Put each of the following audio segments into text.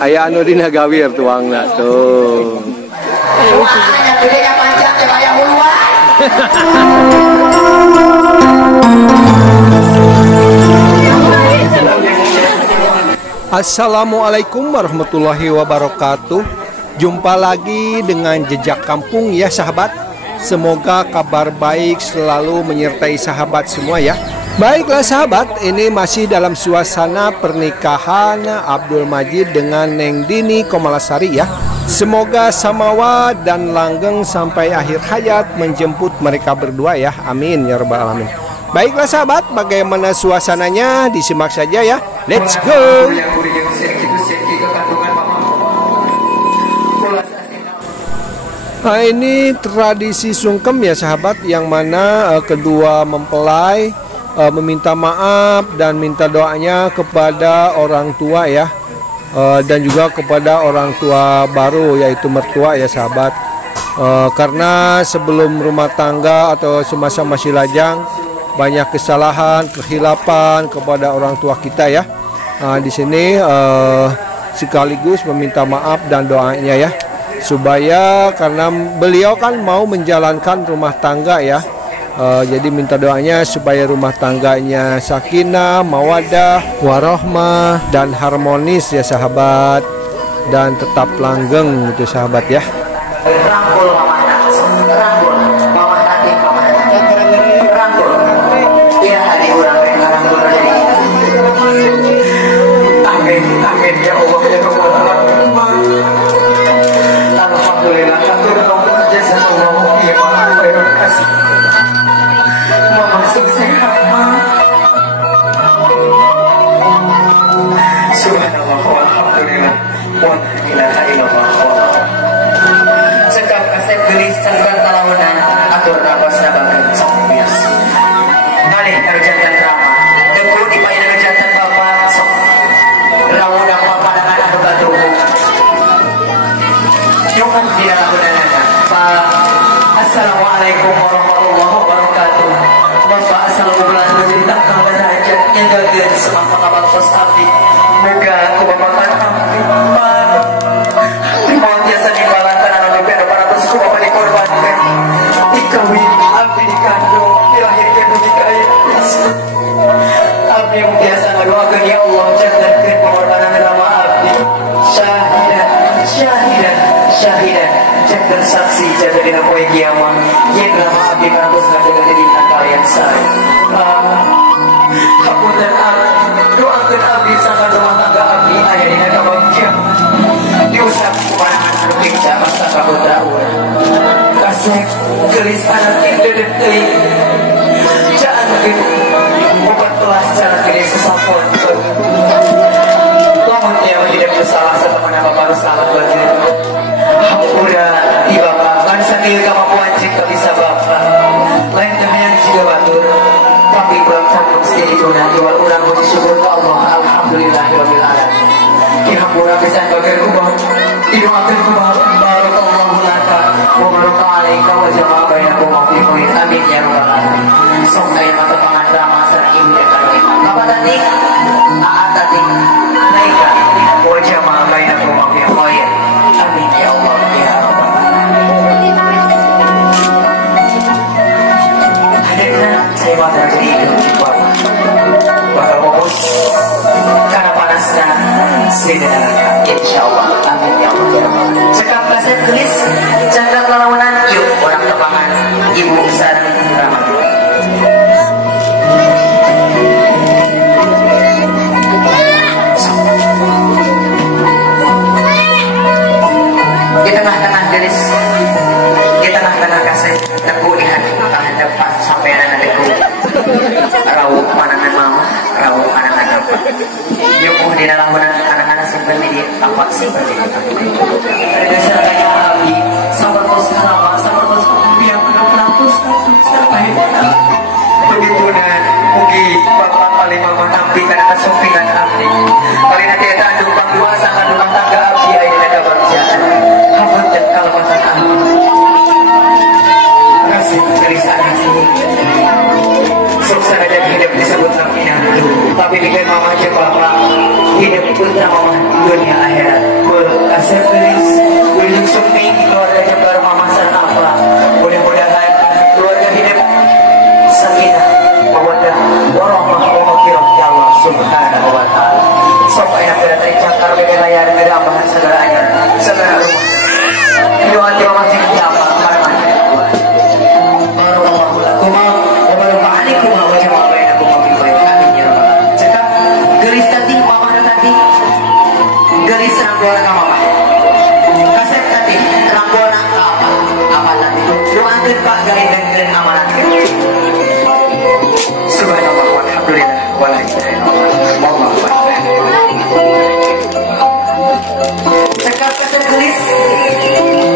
aya anu dina gawir tuangna tuh. Assalamualaikum warahmatullahi wabarakatuh. Jumpa lagi dengan Jejak Kampung ya sahabat. Semoga kabar baik selalu menyertai sahabat semua ya. Baiklah sahabat, ini masih dalam suasana pernikahan Abdul Majid dengan Neng Dini Komalasari ya. Semoga samawa dan langgeng sampai akhir hayat menjemput mereka berdua ya. Amin ya rabbal alamin. Baiklah sahabat, bagaimana suasananya disimak saja ya. Let's go. Nah, ini tradisi sungkem ya sahabat, yang mana kedua mempelai meminta maaf dan minta doanya kepada orang tua ya, dan juga kepada orang tua baru yaitu mertua ya sahabat, karena sebelum rumah tangga atau semasa masih lajang banyak kesalahan, kehilapan kepada orang tua kita ya. Di sini sekaligus meminta maaf dan doanya ya, supaya karena beliau kan mau menjalankan rumah tangga ya. Jadi minta doanya supaya rumah tangganya sakinah, mawadah, warahmah dan harmonis ya sahabat, dan tetap langgeng itu sahabat ya. Assalamualaikum warahmatullahi wabarakatuh. Bapak asal bulan menceritakan derajatnya gagal semasa kabar tos abdi. Moga aku bapakan abdi mau biasa dibalankan anak lebih ada para bosku apa dikorbankan. Dikawin abdi dikandung dilahirkan bumi kaya. Abdi yang biasa ngadoakan ya Allah jangankan pengorbanan nama abdi. Syahidan jaga saksi jaga dina poe kiamat yen lama abdi kantos ngajaga jadi kalian saya. Hapunten abdi doakeun abdi sangka rumah tangga abdi aya dina kabagja diusap kumaha anu pingca masa kaputra urang kasek geulis anak dedet teuing jaankeun obat telas cara geulis sesapon lamun ieu tidak bersalah satemana bapak salah bener. Udah di bapak kan sambil kemampuan jika bisa bapak lain demikian juga batur tapi belum sanggup sendiri guna iwal urang puji syukur ke Allah alhamdulillahirabbil alamin kihampura pisan bager kubah didoakeun kubah barakallahu laka wa baraka alaika wa jama'a bainakum wa fi khairin amin ya rabbal alamin. Sok aya mata pangandama sareng ibu dan karo imam bapak tadi aat tadi naika wa jama'a bainakum wa fi khairin amin ya Allah ya rabbal alamin. Hadirna saya bakal jadi hidup bapak bakal fokus karena panasnya sedang insya Allah amin ya Allah ya rabbal alamin. Cekap kaset tulis cakap lawanan yuk orang tepangan ibu sareng ramah. Di tengah-tengah garis, di tengah-tengah kaset teguh di hati tangan depan sampai anak deku rawuh panangan mama rawuh panangan apa yuk di dalam anak-anak simpen di apa simpen di dasar kaya api sabar bos lama sabar bos biar penuh sampai begitu dan mugi bapak paling mama nampi karena kesumpingan abdi kali nanti kita aduk dua sangat rumah tangga abdi ayo ada berjalan hafal dan kalamatan abdi kasih tulisan ini suksana dan hidup disebut namina tapi dengan mama aja bapak hidup putra mama sok enak dari cakar beda layar beda ambahan segala anyar segala rumah doa doa macam apa karena garis rambol nama apa? Kaset tadi rambol apa tadi? Doakan Pak garis amalan. Subhanallah walhamdulillah wala ilaha illallah wallahu akbar. Cekap kaset garis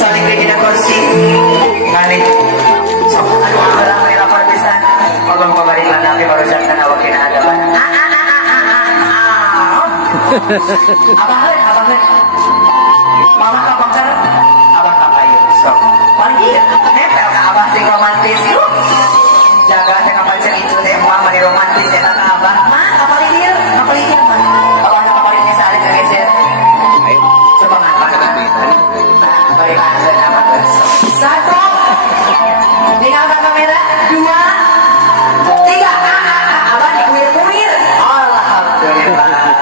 saling dina kursi kali. Sok anu amarang ila pisan. Allah barik lana fi barzakna wa qina adzaban. Abahan mama kabangker abah kabayu sok panggil nempel ke abah sing romantis yuk jaga teh kapal itu teh mama di romantis eta ka abah mah kapalin dia mah abah kapalin ge sare geser coba ngapa bari ada nama satu tinggal kamera 2 3 abah dikuir-kuir alhamdulillah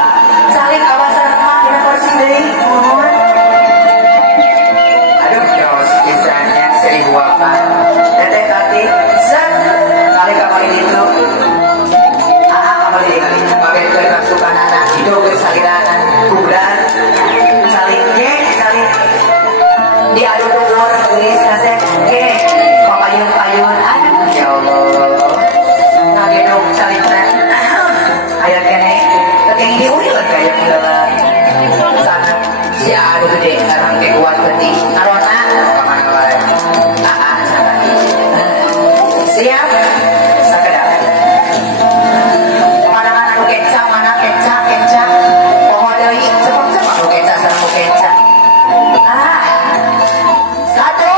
saling abah sareng mah dina kursi deui teteh tadi set kali kapal itu kapal ini pakai kereta suka anak hidup bersaliran kuburan saling saling diadu umur tulis kaset payun ya Allah nage dong saling ayat kene keteng diuil kayak mudalan sana si adu gede sekarang ke kuat berarti karona kemana wae siap sekedar mana anu keca mana keca poho deui cepet anu keca sareng keca satu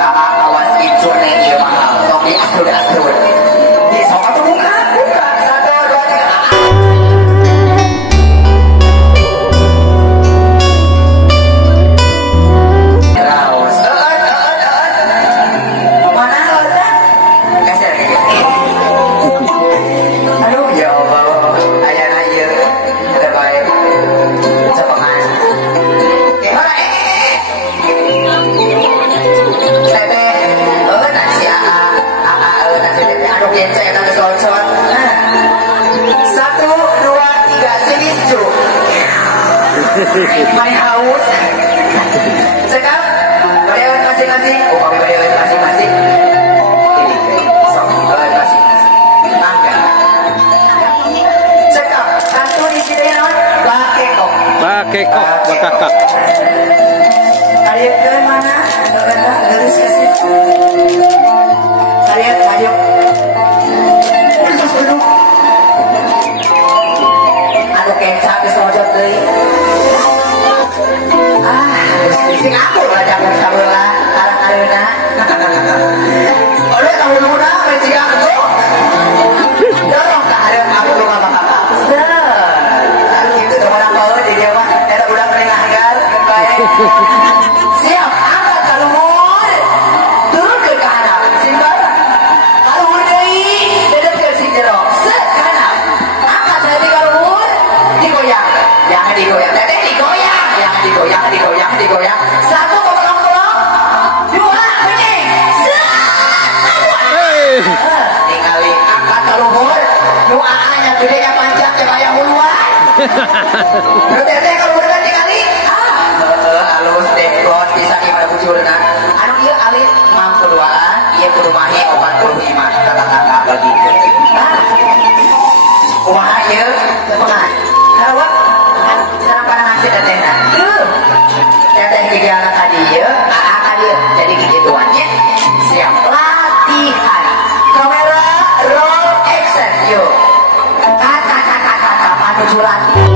awas itu nih ieu mahal sok diasrud di sok atuh buka 1 2 3 raus mana aduh ya Allah ayana ieu ada baik cepengan gimana teteh nanti nanti aduh kece nanti socot 1 2 3 sini cu main haus cekap beriawan masing-masing upami beriawan masing-masing sok beriawan masing-masing tangga cekap satu di sini bakekok bakakak kalian ke mana? Garis ke situ kalian ayo duduk anu kecap geus mojot deui sing aku rada mun sabeula arang-areuna oleh tahun muda menciga aku dorong ka hareup aku lu ngapa-ngapa kitu teh urang bae di dia mah eta budak menengah gal bae siap angkat kalumur turun ke kanan simbar kalumur deui dedep ke sing jero set kanan angkat hati kalumur digoyang jangan digoyang teteh digoyang 1 kolong-kolong 2 bening ningali angkat kalumur doanya gede yang panjang teh aya huluan teteh kalumur ningali alus deklot bisa gimana bujurna anu ieu alit mang keduaan ieu kudu mahe 45 kata-kata bagi kumaha ieu sepengan hawa sareng panangan tetehna teteh gigi anak tadi ieu tadi jadi gigi tuannya siap latihan kamera roll action yuk kata panuju latihan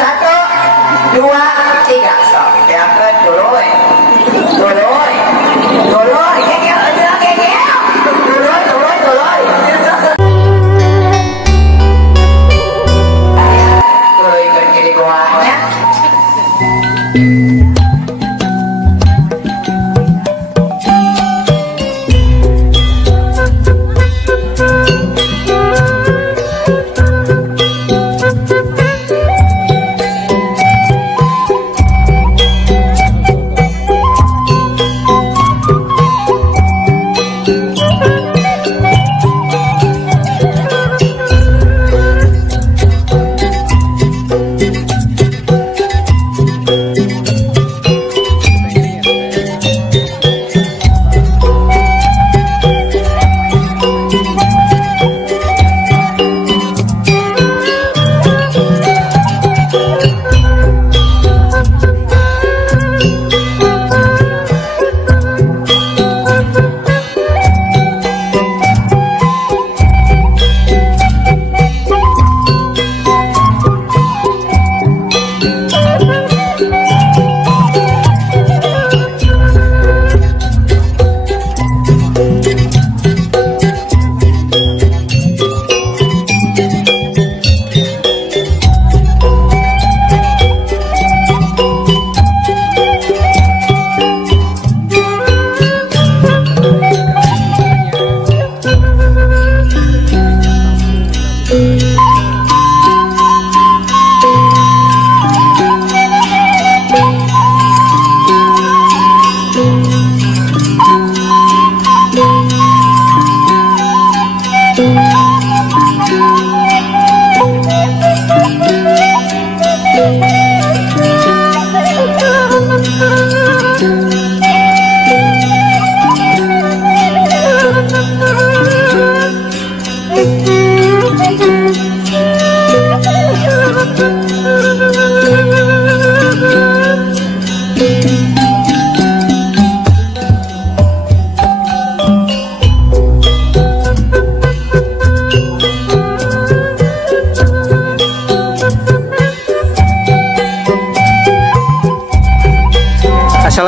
1 2 3 sok diangkat duluy kekeo aja kekeo duluy ke kiri goanya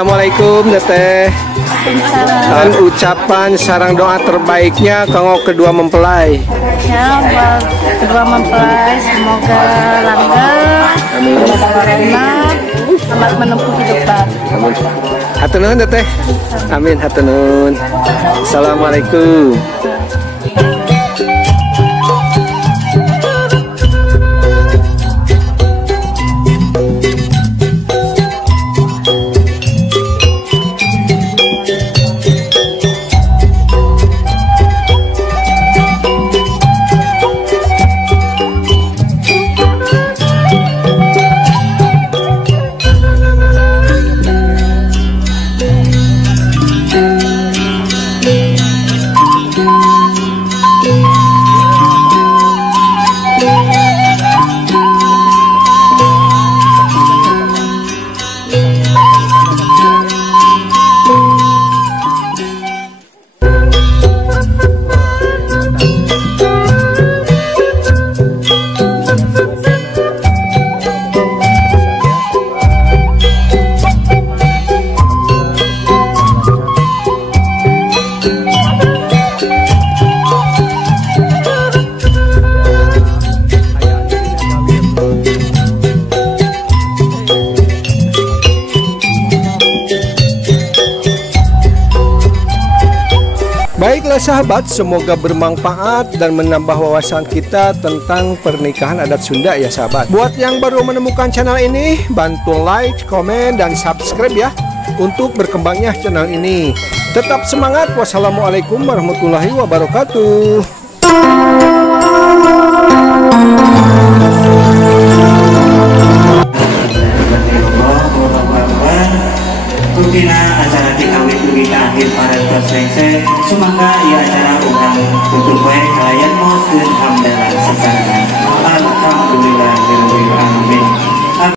Assalamualaikum Teteh. Dan ucapan sarang doa terbaiknya kanggo kedua mempelai. Ya, buat kedua mempelai semoga langgeng, enak, selamat menempuh hidupan. Amin. Hatur nuhun Teteh. Amin, hatur nuhun. Assalamualaikum. Baiklah sahabat, semoga bermanfaat dan menambah wawasan kita tentang pernikahan adat Sunda ya sahabat. Buat yang baru menemukan channel ini, bantu like, komen, dan subscribe ya untuk berkembangnya channel ini. Tetap semangat. Wassalamualaikum warahmatullahi wabarakatuh. Rutina acara dikawin dugi ke akhir para prosesnya. Semoga ia acara orang tutup kalian mau hamdan.